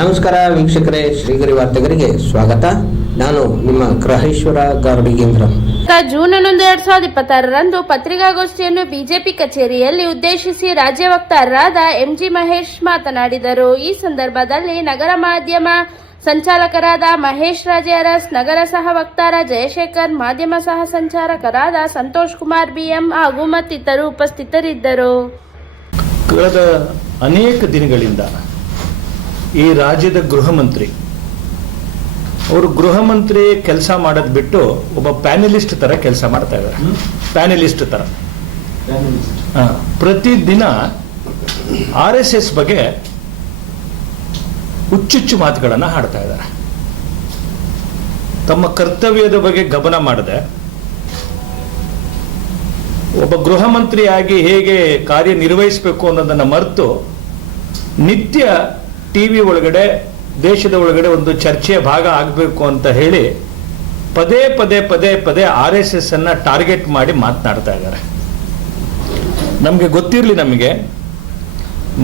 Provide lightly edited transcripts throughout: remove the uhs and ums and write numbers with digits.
ನಮಸ್ಕಾರ ವೀಕ್ಷಕರೇ, ಶ್ರೀಗರಿ ವಾರ್ತೆಗರಿಗೆ ಸ್ವಾಗತ. ನಾನು ನಿಮ್ಮ ಗ್ರಹೇಶ್ವರ ಗಾರ್ಡಿಗೇಂದ್ರ. ಜೂನ್ 11, 2026ರಂದು ಪತ್ರಿಕಾಗೋಷ್ಠಿಯನ್ನು ಬಿಜೆಪಿ ಕಚೇರಿಯಲ್ಲಿ ಉದ್ದೇಶಿಸಿ ರಾಜ್ಯ ವಕ್ತಾರರಾದ ಎಂಜಿ ಮಹೇಶ್ ಮಾತನಾಡಿದರು. ಈ ಸಂದರ್ಭದಲ್ಲಿ ನಗರ ಮಾಧ್ಯಮ ಸಂಚಾಲಕರಾದ ಮಹೇಶ್ ರಾಜೆ ಅರಸ್, ನಗರ ಸಹ ವಕ್ತಾರ ಜಯಶೇಖರ್, ಮಾಧ್ಯಮ ಸಹ ಸಂಚಾಲಕರಾದ ಸಂತೋಷ್ ಕುಮಾರ್ ಬಿಎಂ ಹಾಗೂ ಮತ್ತಿತರರು ಉಪಸ್ಥಿತರಿದ್ದರು. ಕಳೆದ ಅನೇಕ ದಿನಗಳಿಂದ ಈ ರಾಜ್ಯದ ಗೃಹ ಮಂತ್ರಿ ಅವರು ಗೃಹ ಮಂತ್ರಿ ಕೆಲಸ ಮಾಡೋದು ಬಿಟ್ಟು ಒಬ್ಬ ಪ್ಯಾನಲಿಸ್ಟ್ ತರ ಕೆಲಸ ಮಾಡ್ತಾ ಇದ್ದಾರೆ. ಪ್ಯಾನಲಿಸ್ಟ್ ತರ ಪ್ರತಿದಿನ RSS ಬಗ್ಗೆ ಹುಚ್ಚುಚ್ಚು ಮಾತುಗಳನ್ನು ಹಾಡ್ತಾ ಇದ್ದಾರೆ. ತಮ್ಮ ಕರ್ತವ್ಯದ ಬಗ್ಗೆ ಗಮನ ಮಾಡದೆ ಒಬ್ಬ ಗೃಹ ಮಂತ್ರಿಯಾಗಿ ಹೇಗೆ ಕಾರ್ಯನಿರ್ವಹಿಸಬೇಕು ಅನ್ನೋದನ್ನು ಮರೆತು ನಿತ್ಯ ಟಿವಿ ಒಳಗಡೆ ದೇಶದ ಒಳಗಡೆ ಒಂದು ಚರ್ಚೆಯ ಭಾಗ ಆಗಬೇಕು ಅಂತ ಹೇಳಿ ಪದೇ ಪದೇ ಪದೇ ಪದೇ RSS ಅನ್ನ ಟಾರ್ಗೆಟ್ ಮಾಡಿ ಮಾತನಾಡ್ತಾ ಇದ್ದಾರೆ. ನಮಗೆ ಗೊತ್ತಿರಲಿ, ನಮಗೆ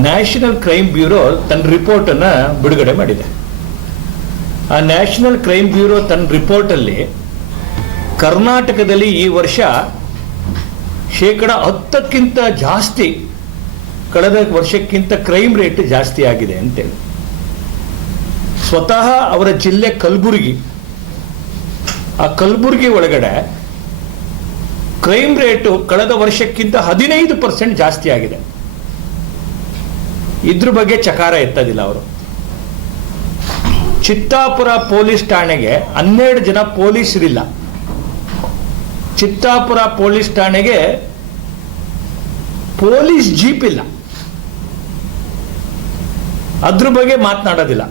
ನ್ಯಾಷನಲ್ ಕ್ರೈಮ್ ಬ್ಯೂರೋ ತನ್ನ ರಿಪೋರ್ಟ್ ಅನ್ನ ಬಿಡುಗಡೆ ಮಾಡಿದೆ. ಆ ನ್ಯಾಷನಲ್ ಕ್ರೈಮ್ ಬ್ಯೂರೋ ತನ್ನ ರಿಪೋರ್ಟ್ ಅಲ್ಲಿ ಕರ್ನಾಟಕದಲ್ಲಿ ಈ ವರ್ಷ 10% ಜಾಸ್ತಿ ಕಳೆದ ವರ್ಷಕ್ಕಿಂತ ಕ್ರೈಮ್ ರೇಟ್ ಜಾಸ್ತಿ ಆಗಿದೆ ಅಂತೇಳಿ. ಸ್ವತಃ ಅವರ ಜಿಲ್ಲೆ ಕಲಬುರಗಿ, ಆ ಕಲಬುರಗಿ ಒಳಗಡೆ ಕ್ರೈಮ್ ರೇಟು ಕಳೆದ ವರ್ಷಕ್ಕಿಂತ 15% ಜಾಸ್ತಿ ಆಗಿದೆ. ಇದ್ರ ಬಗ್ಗೆ ಚಕಾರ ಎತ್ತದಿಲ್ಲ ಅವರು. ಚಿತ್ತಾಪುರ ಪೊಲೀಸ್ ಠಾಣೆಗೆ 12 ಜನ ಪೊಲೀಸರಿಲ್ಲ. ಚಿತ್ತಾಪುರ ಪೊಲೀಸ್ ಠಾಣೆಗೆ ಪೊಲೀಸ್ ಜೀಪ್ ಇಲ್ಲ. ಅದ್ರ ಬಗ್ಗೆ ಮಾತನಾಡೋದಿಲ್ಲ,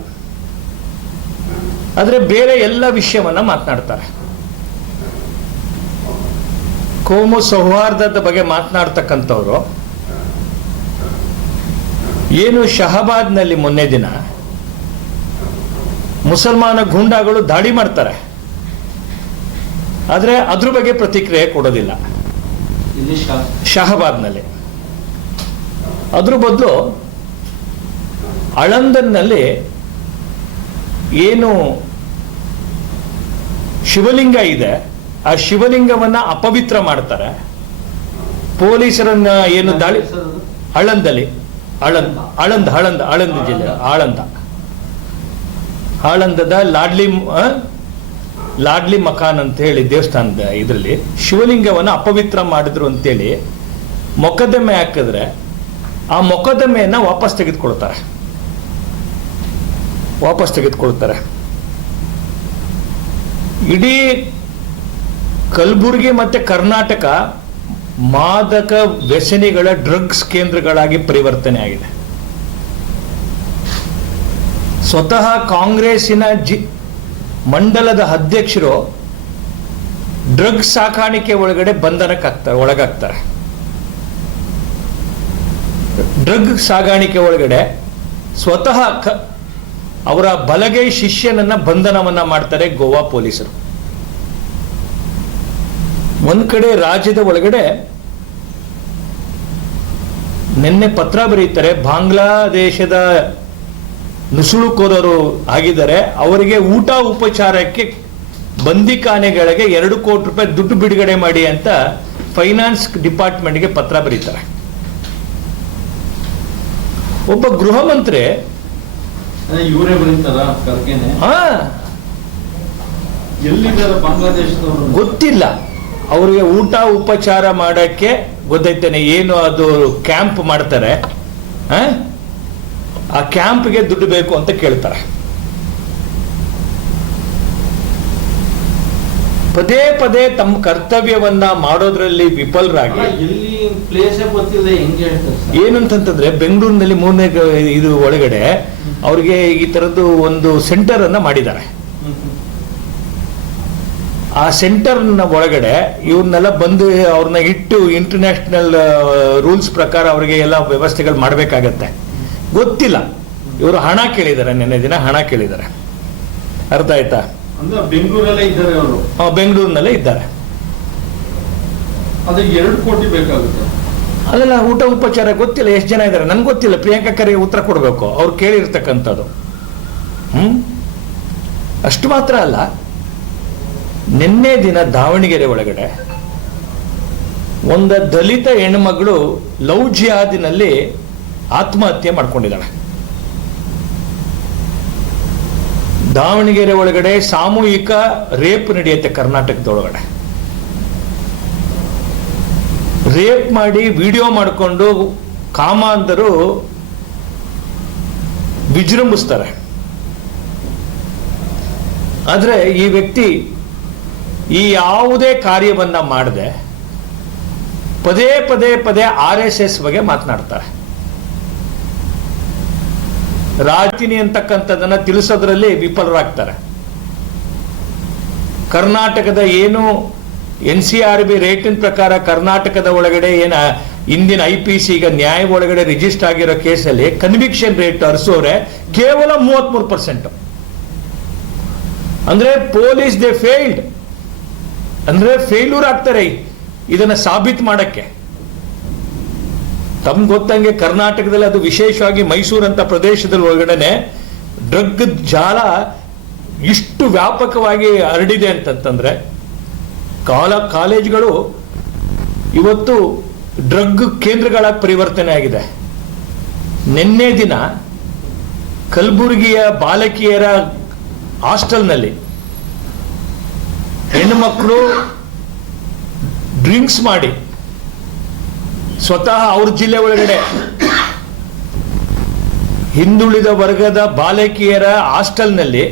ಆದರೆ ಬೇರೆ ಎಲ್ಲ ವಿಷಯವನ್ನ ಮಾತನಾಡ್ತಾರೆ. ಕೋಮು ಸೌಹಾರ್ದದ ಬಗ್ಗೆ ಮಾತನಾಡ್ತಕ್ಕಂಥವ್ರು ಏನು ಶಹಬಾದ್ನಲ್ಲಿ ಮೊನ್ನೆ ದಿನ ಮುಸಲ್ಮಾನ ಗೂಂಡಾಗಳು ದಾಳಿ ಮಾಡ್ತಾರೆ, ಆದರೆ ಅದ್ರ ಬಗ್ಗೆ ಪ್ರತಿಕ್ರಿಯೆ ಕೊಡೋದಿಲ್ಲ. ಶಹಬಾದ್ನಲ್ಲಿ ಅದ್ರ ಬದಲು ಆಳಂದನಲ್ಲಿ ಏನು ಶಿವಲಿಂಗ ಇದೆ, ಆ ಶಿವಲಿಂಗವನ್ನ ಅಪವಿತ್ರ ಮಾಡ್ತಾರೆ. ಪೊಲೀಸರನ್ನ ಏನು ದಾಳಿ ಆಳಂದಲ್ಲಿ ಆಳಂದ ಜಿಲ್ಲೆ ಆಳಂದದ ಲಾಡ್ಲಿ ಮಕಾನ್ ಅಂತ ಹೇಳಿ ದೇವಸ್ಥಾನದ ಇದರಲ್ಲಿ ಶಿವಲಿಂಗವನ್ನು ಅಪವಿತ್ರ ಮಾಡಿದ್ರು ಅಂತೇಳಿ ಮೊಕದ್ದಮೆ ಹಾಕಿದ್ರೆ ಆ ಮೊಕದ್ದಮೆಯನ್ನ ವಾಪಸ್ ತೆಗೆದುಕೊಳ್ತಾರೆ. ಇಡೀ ಕಲಬುರಗಿ ಮತ್ತೆ ಕರ್ನಾಟಕ ಮಾದಕ ವ್ಯಸನಿಗಳ ಡ್ರಗ್ಸ್ ಕೇಂದ್ರಗಳಾಗಿ ಪರಿವರ್ತನೆ ಆಗಿದೆ. ಸ್ವತಃ ಕಾಂಗ್ರೆಸ್ಸಿನ ಮಂಡಲದ ಅಧ್ಯಕ್ಷರು ಡ್ರಗ್ಸ್ ಸಾಕಾಣಿಕೆ ಒಳಗಡೆ ಒಳಗಾಗ್ತಾರೆ. ಡ್ರಗ್ ಸಾಗಾಣಿಕೆ ಒಳಗಡೆ ಸ್ವತಃ ಅವರ ಬಲಗೈ ಶಿಷ್ಯನನ್ನ ಬಂಧನವನ್ನ ಮಾಡ್ತಾರೆ ಗೋವಾ ಪೊಲೀಸರು. ಒಂದ್ ಕಡೆ ರಾಜ್ಯದ ಒಳಗಡೆ ನಿನ್ನೆ ಪತ್ರ ಬರೀತಾರೆ, ಬಾಂಗ್ಲಾದೇಶದ ನುಸುಳುಕೋರರು ಆಗಿದ್ದಾರೆ, ಅವರಿಗೆ ಊಟ ಉಪಚಾರಕ್ಕೆ ಬಂದಿಖಾನೆಗಳಿಗೆ 2 ಕೋಟಿ ರೂಪಾಯಿ ದುಡ್ಡು ಬಿಡುಗಡೆ ಮಾಡಿ ಅಂತ ಫೈನಾನ್ಸ್ ಡಿಪಾರ್ಟ್ಮೆಂಟ್ಗೆ ಪತ್ರ ಬರೀತಾರೆ. ಒಬ್ಬ ಗೃಹ ಮಂತ್ರಿ ಇವರೇ ಬರೀತಾರ ಗೊತ್ತಿಲ್ಲ, ಅವ್ರಿಗೆ ಊಟ ಉಪಚಾರ ಮಾಡಕ್ಕೆ ಗೊತ್ತೈತೇನೆ ಏನು ಅದು ಕ್ಯಾಂಪ್ ಮಾಡ್ತಾರೆ, ಆ ಕ್ಯಾಂಪ್ಗೆ ದುಡ್ಡು ಬೇಕು ಅಂತ ಕೇಳ್ತಾರೆ. ಪದೇ ಪದೇ ತಮ್ಮ ಕರ್ತವ್ಯವನ್ನ ಮಾಡೋದ್ರಲ್ಲಿ ವಿಫಲರಾಗಿ ಏನಂತಂದ್ರೆ ಬೆಂಗಳೂರಿನಲ್ಲಿ 3ನೇ ಇದು ಒಳಗಡೆ ಅವ್ರಿಗೆ ಈ ತರದ್ದು ಒಂದು ಸೆಂಟರ್ ಅನ್ನ ಮಾಡಿದ್ದಾರೆ. ಆ ಸೆಂಟರ್ ಒಳಗಡೆ ಇವ್ರನ್ನೆಲ್ಲ ಬಂದು ಅವ್ರನ್ನ ಇಟ್ಟು ಇಂಟರ್ನ್ಯಾಷನಲ್ ರೂಲ್ಸ್ ಪ್ರಕಾರ ಅವರಿಗೆ ಎಲ್ಲ ವ್ಯವಸ್ಥೆಗಳು ಮಾಡಬೇಕಾಗತ್ತೆ. ಗೊತ್ತಿಲ್ಲ, ಇವರು ಹಣ ಕೇಳಿದ್ದಾರೆ, ನಿನ್ನೆ ದಿನ ಹಣ ಕೇಳಿದ್ದಾರೆ. ಅರ್ಥ ಆಯ್ತಾ? ಬೆಂಗಳೂರಲ್ಲೇ ಇದ್ದಾರೆ ಅವರು. ಬೆಂಗಳೂರಿನಲ್ಲೇ ಇದ್ದಾರೆ. ಅದು 2 ಕೋಟಿ ಬೇಕಾಗುತ್ತೆ. ಅಲ್ಲೆಲ್ಲ ಊಟ ಉಪಚಾರ ಗೊತ್ತಿಲ್ಲ ಎಷ್ಟು ಜನ ಇದ್ದಾರೆ, ನನ್ಗೆ ಗೊತ್ತಿಲ್ಲ. ಪ್ರಿಯಾಂಕಾ ಖರ್ಗೆ ಉತ್ತರ ಕೊಡಬೇಕು, ಅವ್ರು ಕೇಳಿರ್ತಕ್ಕಂಥದ್ದು. ಅಷ್ಟು ಮಾತ್ರ ಅಲ್ಲ, ನಿನ್ನೆ ದಿನ ದಾವಣಗೆರೆ ಒಳಗಡೆ ಒಂದು ದಲಿತ ಹೆಣ್ಮಗಳು ಲವ್ ಜಿಹಾದಿನಲ್ಲಿ ಆತ್ಮಹತ್ಯೆ ಮಾಡ್ಕೊಂಡಿದ್ದಾಳೆ. ದಾವಣಗೆರೆ ಒಳಗಡೆ ಸಾಮೂಹಿಕ ರೇಪ್ ನಡೆಯುತ್ತೆ ಕರ್ನಾಟಕದೊಳಗಡೆ. ರೇಪ್ ಮಾಡಿ ವಿಡಿಯೋ ಮಾಡಿಕೊಂಡು ಕಾಮಾಂಧರು ವಿಜೃಂಭಿಸ್ತಾರೆ. ಆದ್ರೆ ಈ ವ್ಯಕ್ತಿ ಈ ಯಾವುದೇ ಕಾರ್ಯವನ್ನ ಮಾಡದೆ ಪದೇ ಪದೇ ಪದೇ RSS ಬಗ್ಗೆ ಮಾತನಾಡ್ತಾರೆ. ರಾಜಕೀಯ ಅಂತಕ್ಕಂಥದ್ದನ್ನ ತಿಳಿಸೋದ್ರಲ್ಲಿ ವಿಫಲರಾಗ್ತಾರೆ. ಕರ್ನಾಟಕದ ಏನು NCRB ರೇಟಿನ ಪ್ರಕಾರ ಕರ್ನಾಟಕದ ಒಳಗಡೆ ಇಂದಿನ IPC ಈಗ ನ್ಯಾಯ ಒಳಗಡೆ ರಿಜಿಸ್ಟರ್ ಆಗಿರೋ ಕೇಸಲ್ಲಿ ಕನ್ವಿಕ್ಷನ್ ರೇಟ್ ಅರ್ಸೋರೆ ಕೇವಲ 33%. ಅಂದ್ರೆ ಪೊಲೀಸ್ ದೇ ಫೇಲ್ಡ್, ಅಂದ್ರೆ ಫೇಲ್ಯೂರ್ ಆಗ್ತಾರೆ ಇದನ್ನ ಸಾಬೀತು ಮಾಡಕ್ಕೆ. ತಮ್ಗೆ ಗೊತ್ತಂಗೆ ಕರ್ನಾಟಕದಲ್ಲಿ, ಅದು ವಿಶೇಷವಾಗಿ ಮೈಸೂರು ಅಂತ ಪ್ರದೇಶದಲ್ಲಿ ಒಳಗಡೆ ಡ್ರಗ್ ಜಾಲ ಇಷ್ಟು ವ್ಯಾಪಕವಾಗಿ ಹರಡಿದೆ ಅಂತಂದ್ರೆ ಕಾಲೇಜುಗಳು ಇವತ್ತು ಡ್ರಗ್ ಕೇಂದ್ರಗಳಾಗಿ ಪರಿವರ್ತನೆ ಆಗಿದೆ. ನಿನ್ನೆ ದಿನ ಕಲಬುರಗಿಯ ಬಾಲಕಿಯರ ಹಾಸ್ಟೆಲ್ನಲ್ಲಿ ಹೆಣ್ಣುಮಕ್ಕಳು ಡ್ರಿಂಕ್ಸ್ ಮಾಡಿ ಸ್ವತಃ ಅವ್ರ ಜಿಲ್ಲೆ ಒಳಗಡೆ ಹಿಂದುಳಿದ ವರ್ಗದ ಬಾಲಕಿಯರ ಹಾಸ್ಟೆಲ್ನಲ್ಲಿ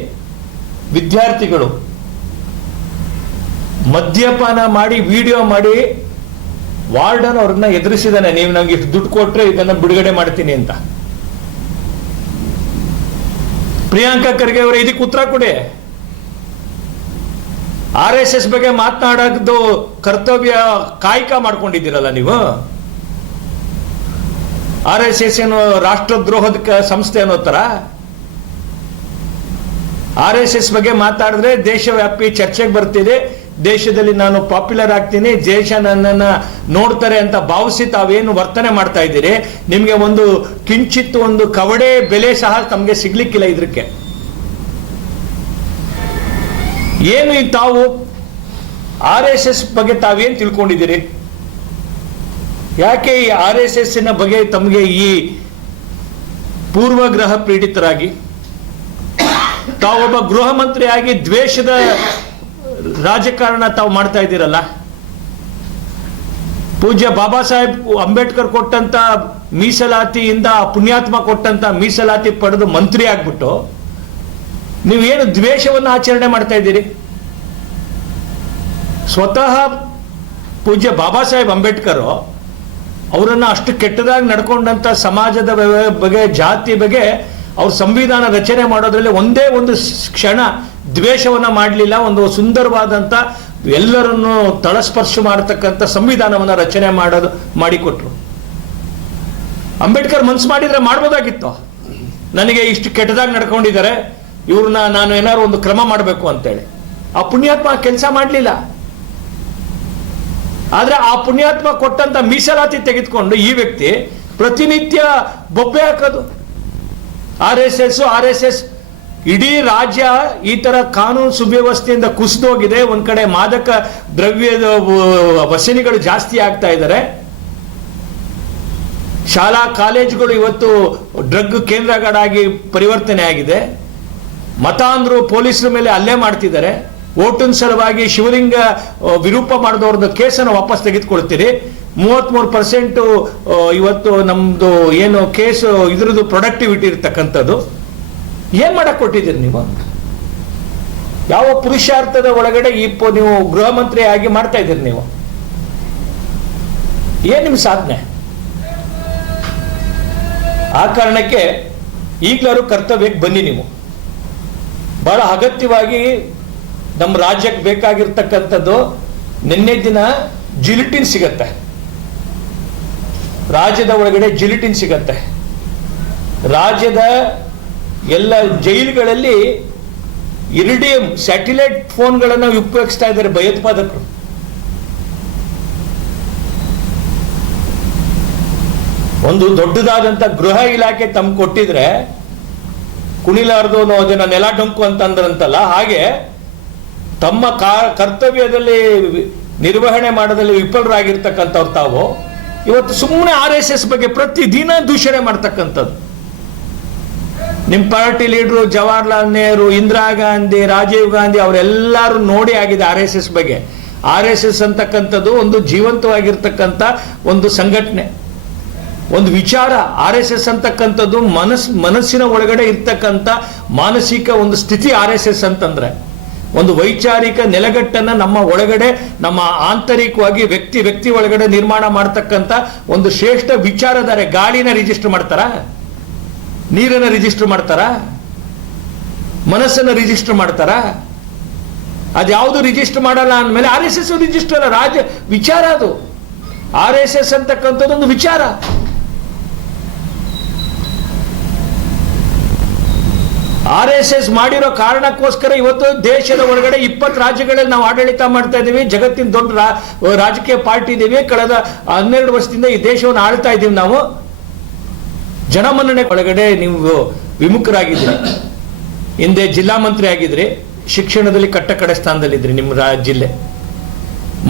ವಿದ್ಯಾರ್ಥಿಗಳು ಮದ್ಯಪಾನ ಮಾಡಿ ವಿಡಿಯೋ ಮಾಡಿ ವಾರ್ಡನ್ ಅವ್ರನ್ನ ಎದುರಿಸಿದಾನೆ, ನೀವು ನಂಗೆ ಇಷ್ಟು ದುಡ್ಡು ಕೊಟ್ರೆ ಇದನ್ನ ಬಿಡುಗಡೆ ಮಾಡ್ತೀನಿ ಅಂತ. ಪ್ರಿಯಾಂಕಾ ಖರ್ಗೆ ಅವರೇ ಇದಕ್ಕೆ ಉತ್ತರ ಕೊಡಿ. RSS ಬಗ್ಗೆ ಮಾತನಾಡೋದು ಕರ್ತವ್ಯ ಕಾಯಕ ಮಾಡ್ಕೊಂಡಿದ್ದೀರಲ್ಲ ನೀವು. RSS ಏನು ರಾಷ್ಟ್ರದ್ರೋಹದ ಸಂಸ್ಥೆ ಅನ್ನೋ ತರ. RSS ಬಗ್ಗೆ ಮಾತಾಡಿದ್ರೆ ದೇಶವ್ಯಾಪಿ ಚರ್ಚೆಗೆ ಬರ್ತಿದೆ, ದೇಶದಲ್ಲಿ ನಾನು ಪಾಪ್ಯುಲರ್ ಆಗ್ತೀನಿ, ದೇಶ ನನ್ನನ್ನ ನೋಡ್ತಾರೆ ಅಂತ ಭಾವಿಸಿ ತಾವೇನು ವರ್ತನೆ ಮಾಡ್ತಾ ಇದ್ದೀರಿ, ನಿಮ್ಗೆ ಒಂದು ಕಿಂಚಿತ್ ಒಂದು ಕವಡೆ ಬೆಲೆ ಸಹ ತಮ್ಗೆ ಸಿಗ್ಲಿಕ್ಕಿಲ್ಲ. ಇದಕ್ಕೆ ಏನು ತಾವು RSS ಬಗ್ಗೆ ತಾವೇನ್ ತಿಳ್ಕೊಂಡಿದ್ದೀರಿ? ಯಾಕೆ ಈ RSS ಬಗ್ಗೆ ತಮಗೆ ಈ ಪೂರ್ವಗ್ರಹ ಪೀಡಿತರಾಗಿ ತಾವೊಬ್ಬ ಗೃಹ ಮಂತ್ರಿಯಾಗಿ ದ್ವೇಷದ ರಾಜಕಾರಣ ತಾವು ಮಾಡ್ತಾ ಇದ್ದೀರಲ್ಲ? ಪೂಜ್ಯ ಬಾಬಾ ಸಾಹೇಬ್ ಅಂಬೇಡ್ಕರ್ ಕೊಟ್ಟಂತ ಮೀಸಲಾತಿಯಿಂದ, ಪುಣ್ಯಾತ್ಮ ಕೊಟ್ಟಂತ ಮೀಸಲಾತಿ ಪಡೆದು ಮಂತ್ರಿ ಆಗ್ಬಿಟ್ಟು ನೀವೇನು ದ್ವೇಷವನ್ನು ಆಚರಣೆ ಮಾಡ್ತಾ ಇದ್ದೀರಿ? ಸ್ವತಃ ಪೂಜ್ಯ ಬಾಬಾ ಸಾಹೇಬ್ ಅಂಬೇಡ್ಕರ್ ಅವರನ್ನ ಅಷ್ಟು ಕೆಟ್ಟದಾಗಿ ನಡ್ಕೊಂಡಂತ ಸಮಾಜದ ಬಗ್ಗೆ, ಜಾತಿ ಬಗ್ಗೆ ಅವ್ರ ಸಂವಿಧಾನ ರಚನೆ ಮಾಡೋದ್ರಲ್ಲಿ ಒಂದೇ ಒಂದು ಕ್ಷಣ ದ್ವೇಷವನ್ನ ಮಾಡಲಿಲ್ಲ. ಒಂದು ಸುಂದರವಾದಂತ ಎಲ್ಲರನ್ನು ತಳಸ್ಪರ್ಶ ಮಾಡತಕ್ಕಂಥ ಸಂವಿಧಾನವನ್ನ ರಚನೆ ಮಾಡಿಕೊಟ್ರು. ಅಂಬೇಡ್ಕರ್ ಮನ್ಸು ಮಾಡಿದ್ರೆ ಮಾಡ್ಬೋದಾಗಿತ್ತು. ನನಗೆ ಇಷ್ಟು ಕೆಟ್ಟದಾಗಿ ನಡ್ಕೊಂಡಿದ್ದಾರೆ, ಇವ್ರನ್ನ ನಾನು ಏನಾದ್ರು ಒಂದು ಕ್ರಮ ಮಾಡಬೇಕು ಅಂತೇಳಿ. ಆ ಪುಣ್ಯಾತ್ಮ ಕೆಲಸ ಮಾಡಲಿಲ್ಲ. ಆದ್ರೆ ಆ ಪುಣ್ಯಾತ್ಮ ಕೊಟ್ಟಂತ ಮೀಸಲಾತಿ ತೆಗೆದುಕೊಂಡು ಈ ವ್ಯಕ್ತಿ ಪ್ರತಿನಿತ್ಯ ಬೊಬ್ಬೆ ಹಾಕೋದು. RSS ಇಡೀ ರಾಜ್ಯ ಈ ತರ ಕಾನೂನು ಸುವ್ಯವಸ್ಥೆಯಿಂದ ಕುಸಿದೋಗಿದೆ. ಒಂದ್ ಕಡೆ ಮಾದಕ ದ್ರವ್ಯದ ವಸನಿಗಳು ಜಾಸ್ತಿ ಆಗ್ತಾ ಇದ್ದಾರೆ. ಶಾಲಾ ಕಾಲೇಜುಗಳು ಇವತ್ತು ಡ್ರಗ್ ಕೇಂದ್ರಗಳಾಗಿ ಪರಿವರ್ತನೆ ಆಗಿದೆ. ಮತಾಂಧರು ಪೊಲೀಸರ ಮೇಲೆ ಹಲ್ಲೆ ಮಾಡ್ತಿದ್ದಾರೆ. ಓಟಿನ ಸಲುವಾಗಿ ಶಿವಲಿಂಗ ವಿರೂಪ ಮಾಡಿದವ್ರದ್ದು ಕೇಸನ್ನು ವಾಪಸ್ ತೆಗೆದುಕೊಳ್ತೀರಿ. 33% ಇವತ್ತು ನಮ್ದು ಏನು ಕೇಸು ಇದ್ರದ್ದು ಪ್ರೊಡಕ್ಟಿವಿಟಿ ಇರ್ತಕ್ಕಂಥದ್ದು. ಏನ್ ಮಾಡಕ್ ಕೊಟ್ಟಿದ್ದೀರಿ ನೀವು? ಯಾವ ಪುರುಷಾರ್ಥದ ಒಳಗಡೆ ನೀವು ಗೃಹ ಮಂತ್ರಿ ಆಗಿ ಮಾಡ್ತಾ ಇದ್ದೀರಿ ನೀವು? ಏನ್ ನಿಮ್ ಸಾಧನೆ? ಆ ಕಾರಣಕ್ಕೆ ಈಗಲಾರು ಕರ್ತವ್ಯಕ್ಕೆ ಬನ್ನಿ. ನೀವು ಬಹಳ ಅಗತ್ಯವಾಗಿ ನಮ್ಮ ರಾಜ್ಯಕ್ಕೆ ಬೇಕಾಗಿರ್ತಕ್ಕಂಥದ್ದು, ನಿನ್ನೆ ದಿನ ಜಿಲಿಟಿನ್ ಸಿಗತ್ತೆ, ರಾಜ್ಯದ ಒಳಗಡೆ ಜಿಲಿಟಿನ್ ಸಿಗತ್ತೆ. ರಾಜ್ಯದ ಎಲ್ಲ ಜೈಲುಗಳಲ್ಲಿ ಇರಿಡಿಯಂ ಸ್ಯಾಟಿಲೈಟ್ ಫೋನ್ಗಳನ್ನು ಉಪಯೋಗಿಸ್ತಾ ಇದ್ದಾರೆ ಭಯೋತ್ಪಾದಕರು. ಒಂದು ದೊಡ್ಡದಾದಂತ ಗೃಹ ಇಲಾಖೆ ತಮ್ಮ ಕೊಟ್ಟಿದ್ರೆ ಕುಣಿಲಾರ್ದು ಅದನ್ನ ನೆಲ ಡೊಂಕು ಅಂತಂದ್ರಂತಲ್ಲ, ಹಾಗೆ ತಮ್ಮ ಕರ್ತವ್ಯದಲ್ಲಿ ನಿರ್ವಹಣೆ ಮಾಡೋದಲ್ಲಿ ವಿಫಲರಾಗಿರ್ತಕ್ಕಂಥವ್ರು ತಾವು ಇವತ್ತು ಸುಮ್ಮನೆ RSS ಬಗ್ಗೆ ಪ್ರತಿದಿನ ದೂಷಣೆ ಮಾಡ್ತಕ್ಕಂಥದ್ದು. ನಿಮ್ಮ ಪಾರ್ಟಿ ಲೀಡರು ಜವಾಹರ್ಲಾಲ್ ನೆಹರು, ಇಂದಿರಾ ಗಾಂಧಿ, ರಾಜೀವ್ ಗಾಂಧಿ ಅವರೆಲ್ಲರೂ ನೋಡಿ ಆಗಿದೆ RSS ಬಗ್ಗೆ. RSS ಅಂತಕ್ಕಂಥದ್ದು ಒಂದು ಜೀವಂತವಾಗಿರ್ತಕ್ಕಂಥ ಒಂದು ಸಂಘಟನೆ, ಒಂದು ವಿಚಾರ. RSS ಅಂತಕ್ಕಂಥದ್ದು ಮನಸ್ಸಿನ ಒಳಗಡೆ ಇರ್ತಕ್ಕಂಥ ಮಾನಸಿಕ ಒಂದು ಸ್ಥಿತಿ. RSS ಅಂತಂದ್ರೆ ಒಂದು ವೈಚಾರಿಕ ನೆಲೆಗಟ್ಟನ್ನ ನಮ್ಮ ಒಳಗಡೆ, ನಮ್ಮ ಆಂತರಿಕವಾಗಿ ವ್ಯಕ್ತಿ ಒಳಗಡೆ ನಿರ್ಮಾಣ ಮಾಡ್ತಕ್ಕಂಥ ಒಂದು ಶ್ರೇಷ್ಠ ವಿಚಾರಧಾರೆ. ಗಾಳಿನ ರಿಜಿಸ್ಟರ್ ಮಾಡ್ತಾರ, ನೀರನ್ನ ರಿಜಿಸ್ಟರ್ ಮಾಡ್ತಾರ, ಮನಸ್ಸನ್ನ ರಿಜಿಸ್ಟರ್ ಮಾಡ್ತಾರ? ಅದ್ಯಾವುದು ರಿಜಿಸ್ಟರ್ ಮಾಡಲ್ಲ ಅಂದಮೇಲೆ RSS ರಿಜಿಸ್ಟರ್ ಅಲ್ಲ, ವಿಚಾರ ಅದು. RSS ಅಂತಕ್ಕಂಥದ್ದು ಒಂದು ವಿಚಾರ. RSS ಮಾಡಿರೋ ಕಾರಣಕ್ಕೋಸ್ಕರ ಇವತ್ತು ದೇಶದ ಒಳಗಡೆ 20 ರಾಜ್ಯಗಳಲ್ಲಿ ನಾವು ಆಡಳಿತ ಮಾಡ್ತಾ ಇದ್ದೀವಿ. ಜಗತ್ತಿನ ದೊಡ್ಡ ರಾಜಕೀಯ ಪಾರ್ಟಿ ಇದ್ದೀವಿ. ಕಳೆದ 12 ವರ್ಷದಿಂದ ಈ ದೇಶವನ್ನು ಆಳ್ತಾ ಇದ್ದೀವಿ. ನಾವು ಜನಮನ್ನಣೆ ಒಳಗಡೆ ನೀವು ವಿಮುಖರಾಗಿದ್ದೀರಿ. ಹಿಂದೆ ಜಿಲ್ಲಾ ಮಂತ್ರಿ ಆಗಿದ್ರಿ, ಶಿಕ್ಷಣದಲ್ಲಿ ಕಟ್ಟಕಡೆ ಸ್ಥಾನದಲ್ಲಿದ್ರಿ. ನಿಮ್ಮ ಜಿಲ್ಲೆ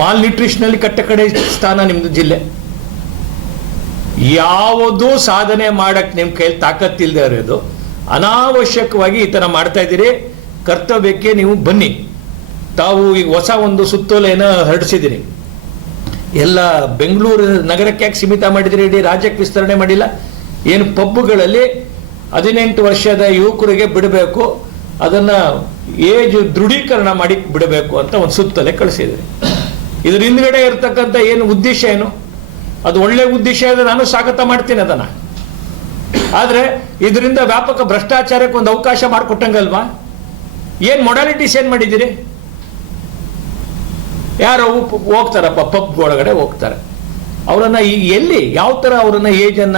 ಮಾಲ್ ನ್ಯೂಟ್ರಿಷನಲ್ಲಿ ಕಟ್ಟಕಡೆ ಸ್ಥಾನ ನಿಮ್ದು ಜಿಲ್ಲೆ. ಯಾವುದೂ ಸಾಧನೆ ಮಾಡಕ್ ನಿಮ್ ಕೈಲಿ ತಾಕತ್ತಿಲ್ಲದೆ ಇರೋದು, ಅನಾವಶ್ಯಕವಾಗಿ ಈ ತರ ಮಾಡ್ತಾ ಇದ್ದೀರಿ. ಕರ್ತವ್ಯಕ್ಕೆ ನೀವು ಬನ್ನಿ. ತಾವು ಈಗ ಹೊಸ ಒಂದು ಸುತ್ತೋಲೆಯನ್ನು ಹರಡಿಸಿದಿರಿ. ಎಲ್ಲ ಬೆಂಗಳೂರು ನಗರಕ್ಕೆ ಯಾಕೆ ಸೀಮಿತ ಮಾಡಿದಿರಿ? ಇಡೀ ರಾಜ್ಯಕ್ಕೆ ವಿಸ್ತರಣೆ ಮಾಡಿಲ್ಲ. ಏನು ಪಬ್ಗಳಲ್ಲಿ 18 ವರ್ಷದ ಯುವಕರಿಗೆ ಬಿಡಬೇಕು, ಅದನ್ನ ಏಜ್ ದೃಢೀಕರಣ ಮಾಡಿ ಬಿಡಬೇಕು ಅಂತ ಒಂದು ಸುತ್ತೋಲೆ ಕಳಿಸಿದ್ರಿ. ಇದ್ರ ಹಿಂದ್ಗಡೆ ಇರ್ತಕ್ಕಂಥ ಏನು ಉದ್ದೇಶ ಏನು? ಅದು ಒಳ್ಳೆ ಉದ್ದೇಶ ಇದೆ, ನಾನು ಸ್ವಾಗತ ಮಾಡ್ತೀನಿ ಅದನ್ನ. ಆದ್ರೆ ಇದರಿಂದ ವ್ಯಾಪಕ ಭ್ರಷ್ಟಾಚಾರಕ್ಕೆ ಒಂದು ಅವಕಾಶ ಮಾಡಿಕೊಟ್ಟಂಗಲ್ವಾ? ಏನ್ ಮೊಡಾಲಿಟೀಸ್ ಏನ್ ಮಾಡಿದ್ದೀರಿ? ಯಾರು ಹೋಗ್ತಾರಪ್ಪ ಪಬ್ ಒಳಗಡೆ ಹೋಗ್ತಾರೆ, ಅವರನ್ನ ಎಲ್ಲಿ ಯಾವ ತರ ಅವರನ್ನ ಏಜನ್ನ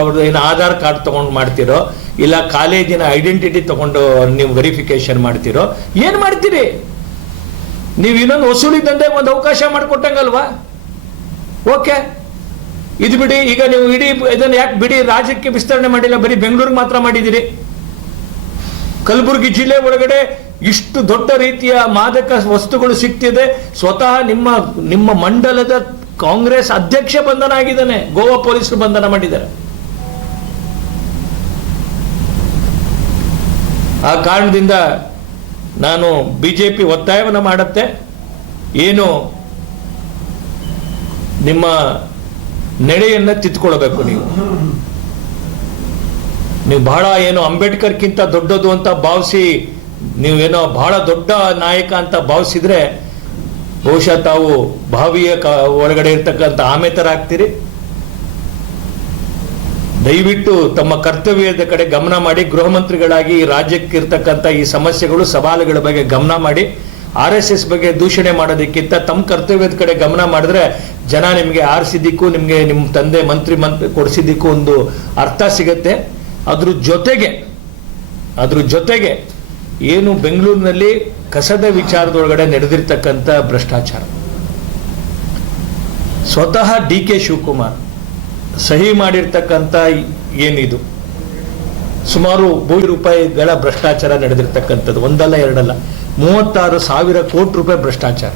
ಅವ್ರ ಏನು ಆಧಾರ್ ಕಾರ್ಡ್ ತಗೊಂಡು ಮಾಡ್ತಿರೋ, ಇಲ್ಲ ಕಾಲೇಜಿನ ಐಡೆಂಟಿಟಿ ತಗೊಂಡು ನೀವು ವೆರಿಫಿಕೇಶನ್ ಮಾಡ್ತಿರೋ, ಏನ್ ಮಾಡ್ತೀರಿ ನೀವು? ಇನ್ನೊಂದು ವಸೂಲಿ ದಂಧೆಗೆ ಒಂದು ಅವಕಾಶ ಮಾಡಿಕೊಟ್ಟಂಗಲ್ವಾ? ಓಕೆ, ಇದು ಬಿಡಿ. ಈಗ ನೀವು ಇಡೀ ಇದನ್ನು ಯಾಕೆ ಬಿಡಿ ರಾಜ್ಯಕ್ಕೆ ವಿಸ್ತರಣೆ ಮಾಡಿಲ್ಲ, ಬರೀ ಬೆಂಗಳೂರಿಗೆ ಮಾತ್ರ ಮಾಡಿದಿರಿ? ಕಲಬುರಗಿ ಜಿಲ್ಲೆ ಒಳಗಡೆ ಇಷ್ಟು ದೊಡ್ಡ ರೀತಿಯ ಮಾದಕ ವಸ್ತುಗಳು ಸಿಗ್ತಿದೆ. ಸ್ವತಃ ನಿಮ್ಮ ಮಂಡಲದ ಕಾಂಗ್ರೆಸ್ ಅಧ್ಯಕ್ಷ ಬಂಧನ ಆಗಿದ್ದಾನೆ, ಗೋವಾ ಪೊಲೀಸರು ಬಂಧನ ಮಾಡಿದ್ದಾರೆ. ಆ ಕಾರಣದಿಂದ ನಾನು ಬಿಜೆಪಿ ಒತ್ತಾಯವನ್ನು ಮಾಡುತ್ತೆ, ಏನು ನಿಮ್ಮ ನಡೆಯನ್ನ ತಿದ್ದುಕೊಳ್ಬೇಕು. ನೀವು ಬಹಳ ಏನು ಅಂಬೇಡ್ಕರ್ಗಿಂತ ದೊಡ್ಡದು ಅಂತ ಭಾವಿಸಿ, ನೀವೇನೋ ಬಹಳ ದೊಡ್ಡ ನಾಯಕ ಅಂತ ಭಾವಿಸಿದ್ರೆ ಬಹುಶಃ ತಾವು ಭಾವಿಯ ಒಳಗಡೆ ಇರ್ತಕ್ಕಂಥ ಆಮೆ ತರ ಆಗ್ತೀರಿ. ದಯವಿಟ್ಟು ತಮ್ಮ ಕರ್ತವ್ಯದ ಕಡೆ ಗಮನ ಮಾಡಿ. ಗೃಹ ಮಂತ್ರಿಗಳಾಗಿ ಈ ರಾಜ್ಯಕ್ಕೆ ಇರ್ತಕ್ಕಂಥ ಈ ಸಮಸ್ಯೆಗಳು, ಸವಾಲುಗಳ ಬಗ್ಗೆ ಗಮನ ಮಾಡಿ. RSS ಬಗ್ಗೆ ದೂಷಣೆ ಮಾಡೋದಕ್ಕಿಂತ ತಮ್ಮ ಕರ್ತವ್ಯದ ಕಡೆ ಗಮನ ಮಾಡಿದ್ರೆ ಜನ ನಿಮಗೆ ಆರಿಸಿದ್ದಕ್ಕೂ, ನಿಮಗೆ ನಿಮ್ಮ ತಂದೆ ಮಂತ್ರಿ ಕೊಡಿಸಿದ್ದಕ್ಕೂ ಒಂದು ಅರ್ಥ ಸಿಗತ್ತೆ. ಅದ್ರ ಜೊತೆಗೆ ಏನು ಬೆಂಗಳೂರಿನಲ್ಲಿ ಕಸದ ವಿಚಾರದೊಳಗಡೆ ನಡೆದಿರ್ತಕ್ಕಂಥ ಭ್ರಷ್ಟಾಚಾರ, ಸ್ವತಃ DK ಶಿವಕುಮಾರ್ ಸಹಿ ಮಾಡಿರ್ತಕ್ಕಂಥ ಏನಿದು ಸುಮಾರು ₹1,000 ಭ್ರಷ್ಟಾಚಾರ ನಡೆದಿರ್ತಕ್ಕಂಥದ್ದು, ಒಂದಲ್ಲ ಎರಡಲ್ಲ, 36,000 ಕೋಟಿ ರೂಪಾಯಿ ಭ್ರಷ್ಟಾಚಾರ.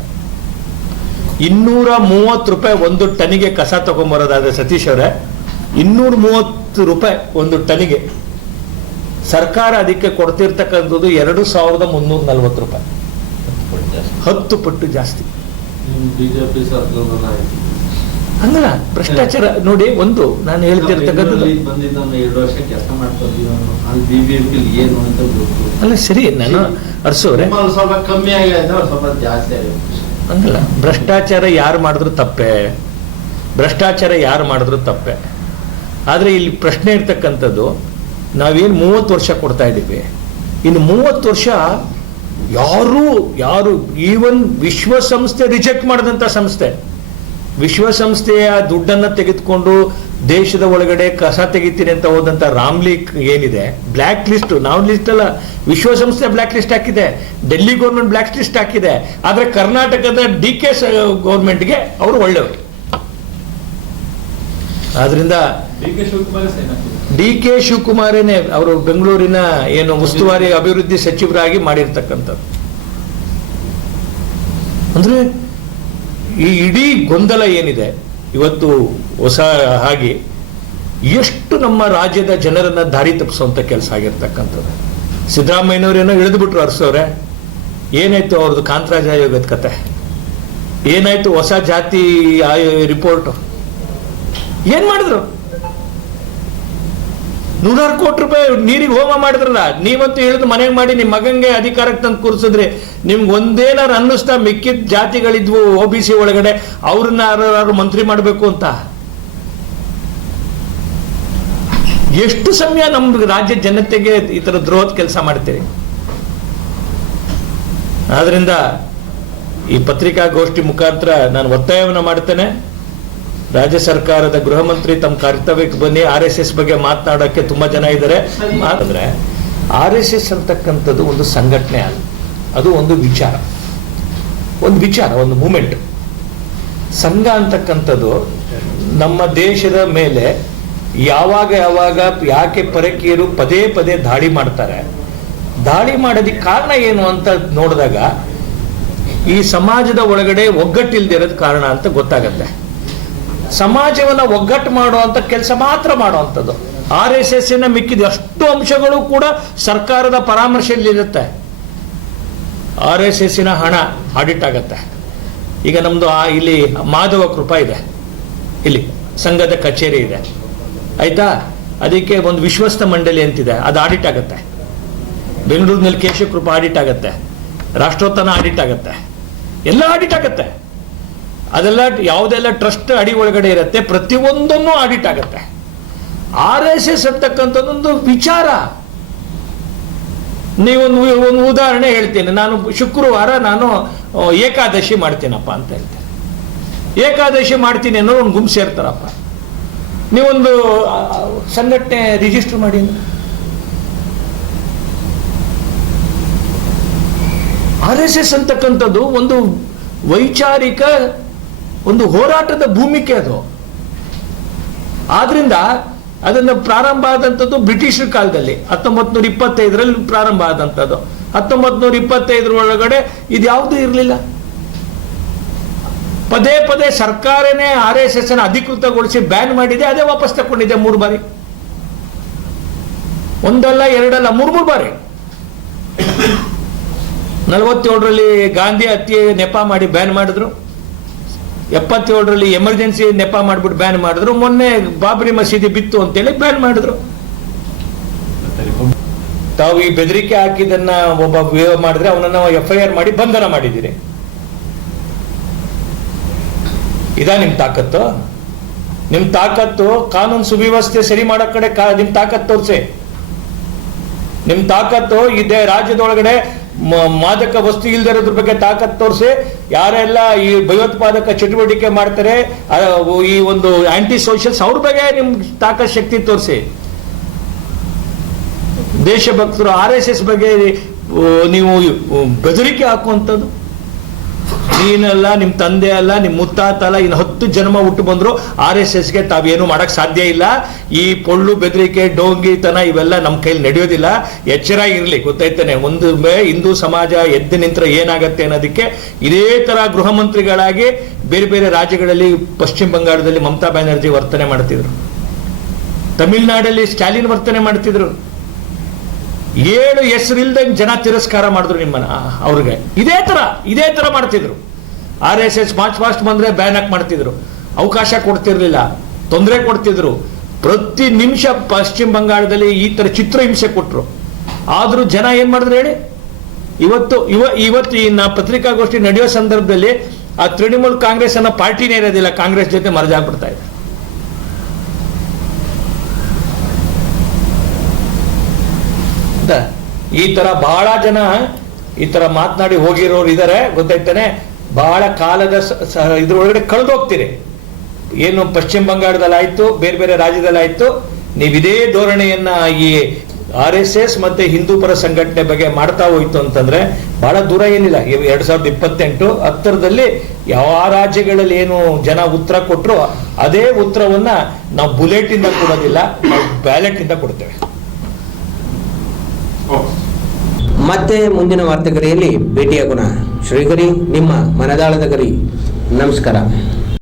₹230 ಒಂದು ಟನ್ನಿಗೆ ಕಸ ತಗೊಂಡ್ಬರೋದಾದ್ರೆ ಸತೀಶ್ ಅವರೇ, ₹230 ಒಂದು ಟನ್ನಿಗೆ. ಸರ್ಕಾರ ಅದಕ್ಕೆ ಕೊಡ್ತಿರ್ತಕ್ಕಂಥದ್ದು ₹2,340, 10 ಪಟ್ಟು ಜಾಸ್ತಿ. ಬಿಜೆಪಿ ಸರ್ಕಾರ ಹಂಗಲ್ಲ ಭ್ರಷ್ಟಾಚಾರ ನೋಡಿ. ಒಂದು ನಾನು ಹೇಳ್ತಿರ್ತಕ್ಕಂಥದ್ದು ಬಂದಿದ್ದ 2 ವರ್ಷ ಕೆಲಸ ಮಾಡ್ತಿದ್ದೀವಿ, ಬಿಬಿಎಂಪಿ ಏನು ಅಂತ ಗೊತ್ತು ಅಲ್ಲ. ಸರಿ, ನಾನು ಅರ್ಸೋರೆ ಸ್ವಲ್ಪ ಕಮ್ಮಿ ಆಗಿದೆ, ಸ್ವಲ್ಪ ಜಾಸ್ತಿ ಆಗಿದೆ. ಹಂಗಲ್ಲ, ಭ್ರಷ್ಟಾಚಾರ ಯಾರು ಮಾಡಿದ್ರು ತಪ್ಪೆ, ಭ್ರಷ್ಟಾಚಾರ ಯಾರು ಮಾಡಿದ್ರು ತಪ್ಪೆ. ಆದ್ರೆ ಇಲ್ಲಿ ಪ್ರಶ್ನೆ ಇರ್ತಕ್ಕಂಥದ್ದು, ನಾವೇನು 30 ವರ್ಷ ಕೊಡ್ತಾ ಇದ್ದೀವಿ, ಇನ್ನು 30 ವರ್ಷ ಯಾರು ಈವನ್ ವಿಶ್ವಸಂಸ್ಥೆ ರಿಜೆಕ್ಟ್ ಮಾಡಿದಂಥ ಸಂಸ್ಥೆ, ವಿಶ್ವಸಂಸ್ಥೆಯ ದುಡ್ಡನ್ನ ತೆಗೆದುಕೊಂಡು ದೇಶದ ಒಳಗಡೆ ಕಸ ತೆಗಿತೀನಿ ಅಂತ ಹೋದಂತ ರಾಮ್ಲೀಕ್ ಏನಿದೆ, ಬ್ಲ್ಯಾಕ್ ಲಿಸ್ಟ್, ನಾವು ಲಿಸ್ಟ್ ಅಲ್ಲ, ವಿಶ್ವಸಂಸ್ಥೆ ಬ್ಲ್ಯಾಕ್ ಲಿಸ್ಟ್ ಹಾಕಿದೆ, ಡೆಲ್ಲಿ ಗೌರ್ಮೆಂಟ್ ಬ್ಲ್ಯಾಕ್ ಲಿಸ್ಟ್ ಹಾಕಿದೆ. ಆದ್ರೆ ಕರ್ನಾಟಕದ DK ಗೌರ್ಮೆಂಟ್ಗೆ ಅವರು ಒಳ್ಳೆಯವರು. ಆದ್ರಿಂದ ಡಿ ಕೆ ಶಿವಕುಮಾರೇನೆ ಅವರು ಬೆಂಗಳೂರಿನ ಏನು ಉಸ್ತುವಾರಿ ಅಭಿವೃದ್ಧಿ ಸಚಿವರಾಗಿ ಮಾಡಿರ್ತಕ್ಕಂಥದ್ದು. ಅಂದ್ರೆ ಈ ಇಡೀ ಗೊಂದಲ ಏನಿದೆ ಇವತ್ತು ಹೊಸ ಹಾಗೆ ಎಷ್ಟು ನಮ್ಮ ರಾಜ್ಯದ ಜನರನ್ನ ದಾರಿ ತಪ್ಪಿಸುವಂತ ಕೆಲಸ ಆಗಿರ್ತಕ್ಕಂಥದ್ದು. ಸಿದ್ದರಾಮಯ್ಯನವರೇನೋ ಇಳಿದು ಬಿಟ್ರು ಅರ್ಸೋರೆ, ಏನಾಯ್ತು ಅವ್ರದ್ದು ಕಾಂತರಾಜ ಆಯೋಗದ ಕತೆ, ಏನಾಯ್ತು ಹೊಸ ಜಾತಿ ರಿಪೋರ್ಟ್, ಏನ್ ಮಾಡಿದ್ರು? 100 ಕೋಟಿ ರೂಪಾಯಿ ನೀರಿಗೆ ಹೋಮ ಮಾಡಿದ್ರಲ್ಲ, ನೀವಂತೂ ಇಳಿದು ಮನೆಗೆ ಮಾಡಿ ನಿಮ್ಮ ಮಗಂಗೆ ಅಧಿಕಾರಕ್ಕೆ ತಂದು ಕೂರಿಸಿದ್ರಿ. ನಿಮ್ಗೆ ಒಂದೇನಾರು ಅನ್ನಿಸ್ತಾ ಮಿಕ್ಕಿದ ಜಾತಿಗಳಿದ್ವು OBC ಒಳಗಡೆ ಅವ್ರನ್ನ ಯಾರು ಮಂತ್ರಿ ಮಾಡಬೇಕು ಅಂತ? ಎಷ್ಟು ಸಮಯ ನಮ್ಮ ರಾಜ್ಯ ಜನತೆಗೆ ಈ ತರ ದ್ರೋಹದ ಕೆಲಸ ಮಾಡ್ತೀವಿ. ಆದ್ರಿಂದ ಈ ಪತ್ರಿಕಾಗೋಷ್ಠಿ ಮುಖಾಂತರ ನಾನು ಒತ್ತಾಯವನ್ನು ಮಾಡ್ತೇನೆ, ರಾಜ್ಯ ಸರ್ಕಾರದ ಗೃಹ ಮಂತ್ರಿ ತಮ್ಮ ಕರ್ತವ್ಯಕ್ಕೆ ಬನ್ನಿ. RSS ಬಗ್ಗೆ ಮಾತನಾಡೋಕ್ಕೆ ತುಂಬಾ ಜನ ಇದ್ದಾರೆ. ಅಂದ್ರೆ RSS ಅಂತಕ್ಕಂಥದ್ದು ಒಂದು ಸಂಘಟನೆ ಅಲ್ಲ, ಅದು ಒಂದು ವಿಚಾರ, ಒಂದು ಮೂಮೆಂಟ್. ಸಂಘ ಅಂತಕ್ಕಂಥದ್ದು ನಮ್ಮ ದೇಶದ ಮೇಲೆ ಯಾವಾಗ ಯಾಕೆ ಪರಕೀಯರು ಪದೇ ಪದೇ ದಾಳಿ ಮಾಡ್ತಾರೆ, ದಾಳಿ ಮಾಡೋದಕ್ಕೆ ಕಾರಣ ಏನು ಅಂತ ನೋಡಿದಾಗ ಈ ಸಮಾಜದ ಒಳಗಡೆ ಒಗ್ಗಟ್ಟಿಲ್ದಿರೋದು ಕಾರಣ ಅಂತ ಗೊತ್ತಾಗತ್ತೆ. ಸಮಾಜವನ್ನ ಒಗ್ಗಟ್ಟು ಮಾಡುವಂತ ಕೆಲಸ ಮಾತ್ರ ಮಾಡುವಂಥದ್ದು. RSS ಮಿಕ್ಕಿದ ಅಷ್ಟು ಅಂಶಗಳು ಕೂಡ ಸರ್ಕಾರದ ಪರಾಮರ್ಶೆಯಲ್ಲಿ ಇರುತ್ತೆ. RSS ಹಣ ಆಡಿಟ್ ಆಗತ್ತೆ. ಈಗ ನಮ್ದು ಇಲ್ಲಿ ಮಾಧವ ಕೃಪಾ ಇದೆ, ಇಲ್ಲಿ ಸಂಘದ ಕಚೇರಿ ಇದೆ, ಆಯ್ತಾ? ಅದಕ್ಕೆ ಒಂದು ವಿಶ್ವಸ್ತ ಮಂಡಳಿ ಅಂತಿದೆ, ಅದು ಆಡಿಟ್ ಆಗತ್ತೆ. ಬೆಂಗಳೂರಿನಲ್ಲಿ ಕೇಶವಕೃಪಾ ಆಡಿಟ್ ಆಗತ್ತೆ, ರಾಷ್ಟ್ರೋತ್ಥಾನ ಆಡಿಟ್ ಆಗತ್ತೆ, ಎಲ್ಲ ಆಡಿಟ್ ಆಗತ್ತೆ. ಅದೆಲ್ಲ ಯಾವುದೆಲ್ಲ ಟ್ರಸ್ಟ್ ಅಡಿ ಒಳಗಡೆ ಇರುತ್ತೆ ಪ್ರತಿಯೊಂದನ್ನು ಆಡಿಟ್ ಆಗತ್ತೆ. RSS ಅಂತಕ್ಕಂಥದ್ದೊಂದು ವಿಚಾರ. ಒಂದು ಉದಾಹರಣೆ ಹೇಳ್ತೀನಿ. ನಾನು ಶುಕ್ರವಾರ ಏಕಾದಶಿ ಮಾಡ್ತೀನಪ್ಪ ಅಂತ ಹೇಳ್ತೇನೆ. ಏಕಾದಶಿ ಮಾಡ್ತೀನಿ ಅನ್ನೋ ಒಂದು ಗುಂಪು ಸೇರ್ತಾರಪ್ಪ. ನೀವೊಂದು ಸಂಘಟನೆ ರಿಜಿಸ್ಟರ್ ಮಾಡಿ. RSS ಅಂತಕ್ಕಂಥದ್ದು ಒಂದು ವೈಚಾರಿಕ ಒಂದು ಹೋರಾಟದ ಭೂಮಿಕೆ ಅದು. ಆದ್ರಿಂದ ಅದನ್ನ ಪ್ರಾರಂಭ ಆದಂಥದ್ದು ಬ್ರಿಟಿಷರ ಕಾಲದಲ್ಲಿ 1925ರಲ್ಲಿ ಪ್ರಾರಂಭ ಆದಂಥದ್ದು. 1925 ಒಳಗಡೆ ಇದ್ಯಾವುದೂ ಇರಲಿಲ್ಲ. ಪದೇ ಪದೇ ಸರ್ಕಾರನೇ RSS ಅಧಿಕೃತಗೊಳಿಸಿ ಬ್ಯಾನ್ ಮಾಡಿದೆ, ಅದೇ ವಾಪಸ್ ತಗೊಂಡಿದೆ 3 ಬಾರಿ. ಒಂದಲ್ಲ ಎರಡಲ್ಲ 3 ಬಾರಿ. 47ರಲ್ಲಿ ಗಾಂಧಿ ಹತ್ಯೆ ನೆಪ ಮಾಡಿ ಬ್ಯಾನ್ ಮಾಡಿದ್ರು, 77ರಲ್ಲಿ ಎಮರ್ಜೆನ್ಸಿ ನೆಪ ಮಾಡಿಬಿಟ್ಟು ಬ್ಯಾನ್ ಮಾಡಿದ್ರು, ಮೊನ್ನೆ ಬಾಬರಿ ಮಸೀದಿ ಬಿತ್ತು ಅಂತೇಳಿ ಬ್ಯಾನ್ ಮಾಡಿದ್ರು. ತಾವು ಈ ಬೆದರಿಕೆ ಹಾಕಿದನ್ನ ಒಬ್ಬ ಮಾಡಿದ್ರೆ ಅವನನ್ನ FIR ಮಾಡಿ ಬಂಧನ ಮಾಡಿದ್ದೀರಿ. ಇದಾ ನಿಮ್ ತಾಕತ್ತು? ನಿಮ್ ತಾಕತ್ತು ಕಾನೂನು ಸುವ್ಯವಸ್ಥೆ ಸರಿ ಮಾಡೋ ಕಡೆ ನಿಮ್ ತಾಕತ್ತು ತೋರಿಸಿ. ನಿಮ್ ತಾಕತ್ತು ಇದೇ ರಾಜ್ಯದೊಳಗಡೆ ಮಾದಕ ವಸ್ತು ಇಲ್ದಿರೋದ್ರ ಬಗ್ಗೆ ತಾಕತ್ತು ತೋರಿಸಿ. ಯಾರೆಲ್ಲ ಈ ಭಯೋತ್ಪಾದಕ ಚಟುವಟಿಕೆ ಮಾಡ್ತಾರೆ, ಈ ಒಂದು ಆಂಟಿ ಸೋಷಿಯಲ್ಸ್, ಅವ್ರ ಬಗ್ಗೆ ನಿಮ್ ತಾಕತ್ ಶಕ್ತಿ ತೋರಿಸಿ. ದೇಶಭಕ್ತರು RSS ಬಗ್ಗೆ ನೀವು ಬೆದರಿಕೆ ಹಾಕುವಂಥದ್ದು. ನೀನಲ್ಲ, ನಿಮ್ ತಂದೆ ಅಲ್ಲ, ನಿಮ್ ಮುತ್ತಾತ ಅಲ್ಲ, ಇನ್ನು 10 ಜನ್ಮ ಹುಟ್ಟು ಬಂದ್ರು RSSಗೆ ತಾವೇನು ಮಾಡಕ್ ಸಾಧ್ಯ ಇಲ್ಲ. ಈ ಪೊಳ್ಳು ಬೆದರಿಕೆ ಡೋಂಗಿತನ ಇವೆಲ್ಲ ನಮ್ಮ ಕೈಲಿ ನಡೆಯೋದಿಲ್ಲ. ಎಚ್ಚರ ಇರ್ಲಿ, ಗೊತ್ತಾಯ್ತಾನೆ. ಒಂದು ಹಿಂದೂ ಸಮಾಜ ಎದ್ದು ನಿಂತರ ಏನಾಗತ್ತೆ ಅನ್ನೋದಕ್ಕೆ ಇದೇ ತರ ಗೃಹ ಮಂತ್ರಿಗಳಾಗಿ ಬೇರೆ ಬೇರೆ ರಾಜ್ಯಗಳಲ್ಲಿ, ಪಶ್ಚಿಮ ಬಂಗಾಳದಲ್ಲಿ ಮಮತಾ ಬ್ಯಾನರ್ಜಿ ವರ್ತನೆ ಮಾಡ್ತಿದ್ರು, ತಮಿಳುನಾಡಲ್ಲಿ ಸ್ಟಾಲಿನ್ ವರ್ತನೆ ಮಾಡ್ತಿದ್ರು. 7 ಹೆಸರಿಲ್ದಂಗೆ ಜನ ತಿರಸ್ಕಾರ ಮಾಡಿದ್ರು ನಿಮ್ಮನ್ನ. ಅವ್ರಿಗೆ ಇದೇ ತರ ಮಾಡ್ತಿದ್ರು. RSS ಫಾಸ್ಟ್ ಬಂದ್ರೆ ಬ್ಯಾನ್ ಹಾಕಿ ಮಾಡ್ತಿದ್ರು, ಅವಕಾಶ ಕೊಡ್ತಿರ್ಲಿಲ್ಲ, ತೊಂದರೆ ಕೊಡ್ತಿದ್ರು. ಪ್ರತಿ ನಿಮಿಷ ಪಶ್ಚಿಮ ಬಂಗಾಳದಲ್ಲಿ ಈ ತರ ಚಿತ್ರಹಿಂಸೆ ಕೊಟ್ರು. ಆದ್ರೂ ಜನ ಏನ್ ಮಾಡಿದ್ರು ಹೇಳಿ? ಇವತ್ತು ಈ ಪತ್ರಿಕಾಗೋಷ್ಠಿ ನಡೆಯೋ ಸಂದರ್ಭದಲ್ಲಿ ಆ ತೃಣಮೂಲ್ ಕಾಂಗ್ರೆಸ್ ಅನ್ನೋ ಪಾರ್ಟಿನೇ ಇರೋದಿಲ್ಲ, ಕಾಂಗ್ರೆಸ್ ಜೊತೆ ಮರ್ಜ್ ಆಗ್ಬಿಡ್ತಾ ಇದೆ. ಈ ತರ ಬಹಳ ಜನ ಈ ತರ ಮಾತನಾಡಿ ಹೋಗಿರೋರು ಇದಾರೆ, ಗೊತ್ತಾಯ್ತಾನೆ. ಬಹಳ ಕಾಲದ ಇದ್ರೊಳಗಡೆ ಕಳೆದೋಗ್ತೀರಿ. ಏನು ಪಶ್ಚಿಮ ಬಂಗಾಳದಲ್ಲಿ ಆಯ್ತು, ಬೇರೆ ಬೇರೆ ರಾಜ್ಯದಲ್ಲಿ ಆಯ್ತು, ನೀವು ಇದೇ ಧೋರಣೆಯನ್ನ ಈ RSS ಮತ್ತೆ ಹಿಂದೂ ಪರ ಸಂಘಟನೆ ಬಗ್ಗೆ ಮಾಡ್ತಾ ಹೋಯ್ತು ಅಂತಂದ್ರೆ ಬಹಳ ದೂರ ಏನಿಲ್ಲ. 2028 ಹತ್ತರದಲ್ಲಿ ಯಾವ ರಾಜ್ಯಗಳಲ್ಲಿ ಏನು ಜನ ಉತ್ತರ ಕೊಟ್ಟರು ಅದೇ ಉತ್ತರವನ್ನ ನಾವು ಬುಲೆಟ್ ಇಂದ ಕೊಡೋದಿಲ್ಲ, ನಾವು ಬ್ಯಾಲೆಟ್ ಇಂದ ಕೊಡ್ತೇವೆ. ಮತ್ತೆ ಮುಂದಿನ ವಾರ್ತೆಗರಿಯಲ್ಲಿ ಭೇಟಿಯಾಗೋಣ. ಶ್ರೀಗರಿ, ನಿಮ್ಮ ಮನದಾಳದ ಗರಿ. ನಮಸ್ಕಾರ.